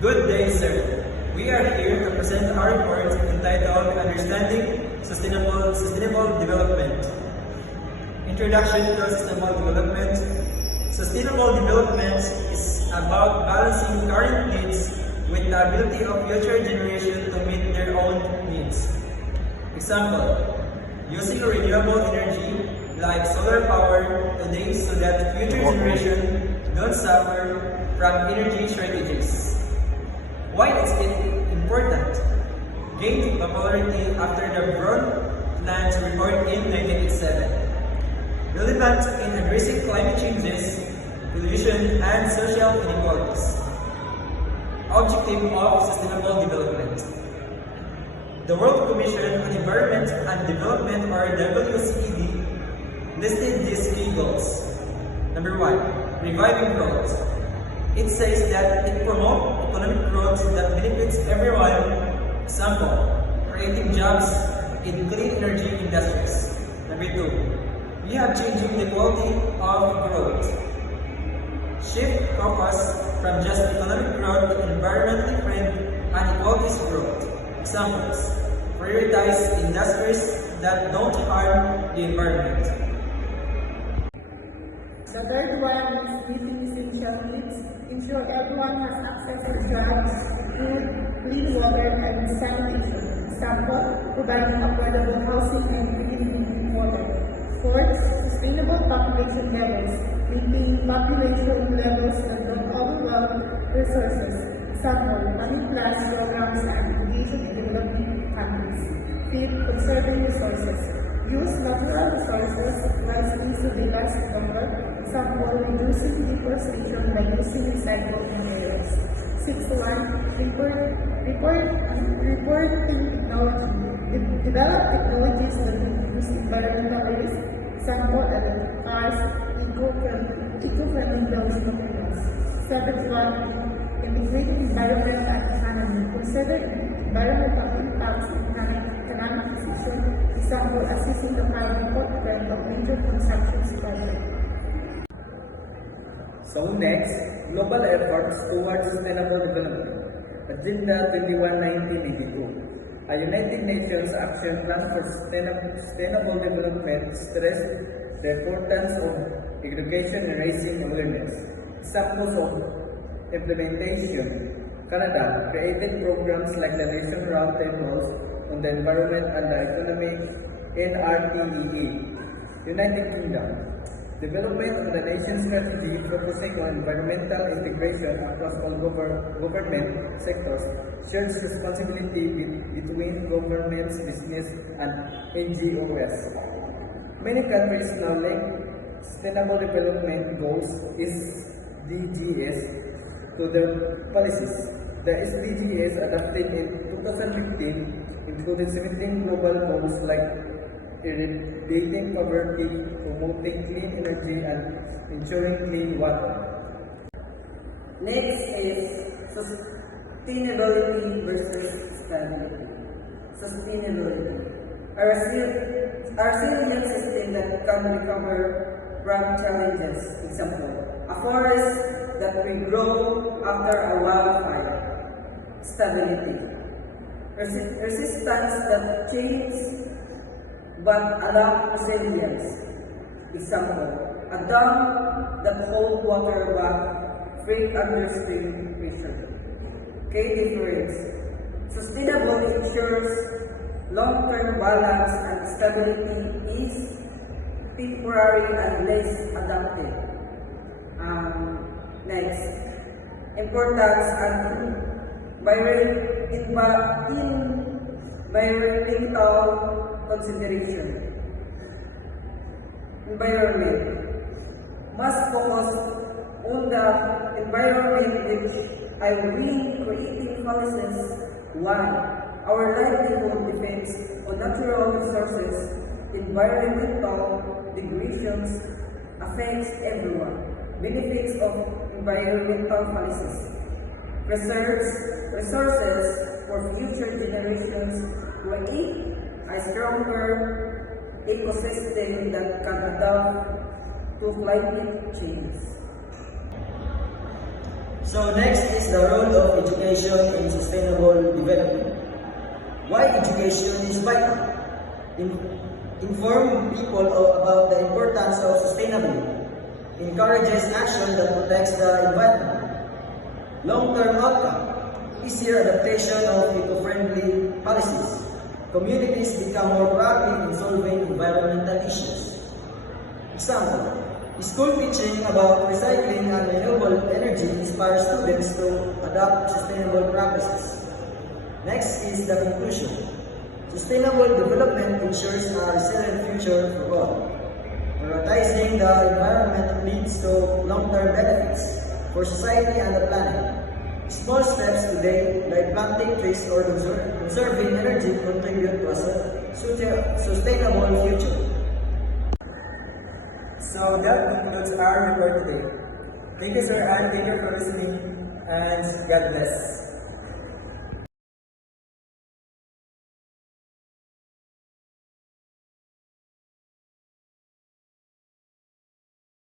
Good day, sir. We are here to present our report entitled Understanding Sustainable Development. Introduction to Sustainable Development. Sustainable development is about balancing current needs with the ability of future generations to meet their own needs. Example, using renewable energy like solar power today so that future generations don't suffer from energy shortages. Why is it important? Gained popularity after the Broad Plans report in 1987. Relevant in addressing climate changes, pollution, and social inequalities. Objective of Sustainable Development. The World Commission on Environment and Development, or WCED, listed these key goals. Number 1, reviving growth. It says that it promotes economic growth that benefits everyone. Example, creating jobs in clean energy industries. Number 2, we have changing the quality of growth. Shift focus from just economic growth to environmentally friendly and equalities growth. Examples, prioritize industries that don't harm the environment. The third one is meeting essential needs. Ensure everyone has access to jobs, food, clean water, and sanitation. Example, providing affordable housing and clean water. Fourth, sustainable population levels. Maintain population levels that don't overwhelm resources. Example, money plus programs and engaging in developing countries. Fifth, conserving resources. Use natural resources wisely so they last longer. Example, reducing deforestation by using recycled materials. Sixth one, reporting technology. Develop technologies that reduce environmental risk. Example, electric cars, eco-friendly building materials. Seventh one, integrating environment and economy. Consider environmental impacts in economic decisions. Example, assessing the carbon footprint of major consumption projects. So next, global efforts towards sustainable development. Agenda 21/1982. A United Nations Action Plan for Sustainable Development stressed the importance of education and raising awareness. Examples of implementation. Canada created programs like the Nation Roundtables on the Environment and the Economy, NRTEE. United Kingdom. Development of the nation's strategy focusing on environmental integration across all government sectors, shared responsibility between governments, business, and NGOs. Many countries now link Sustainable Development Goals (SDGs) to their policies. The SDGs adopted in 2015 included 17 global goals like eradicating poverty, promoting clean energy, and ensuring clean water. Next is sustainability versus stability. Sustainability. A resilient system that can recover from challenges. Example, a forest that will grow after a wildfire. Stability. Resistance that change but adapt resilience. Example, a dam that holds water but break under extreme pressure. Key difference. Sustainable ensures long-term balance and stability is temporary and less adaptive. Next, importance and environmental consideration. Environment must focus on the environment which I will creating policies. Why? Our livelihood depends on natural resources. Environmental degradation affects everyone. Benefits of environmental policies. Preserves resources for future generations. Create a stronger ecosystem that can adapt to climate change. So next is the role of education in sustainable development. Why education is vital? Inform people about the importance of sustainability. Encourages action that protects the environment. Long-term outcome. Easier adaptation of eco-friendly policies. Communities become more proactive in solving environmental issues. Example, school teaching about recycling and renewable energy inspires students to adopt sustainable practices. Next is the conclusion. Sustainable development ensures a resilient future for all. Prioritizing the environment leads to long-term benefits for society and the planet. Small steps today, like planting trees or conserving energy, contribute to a sustainable future. So that concludes our report today. Thank you, Sir Anne. Thank you for listening, and God bless.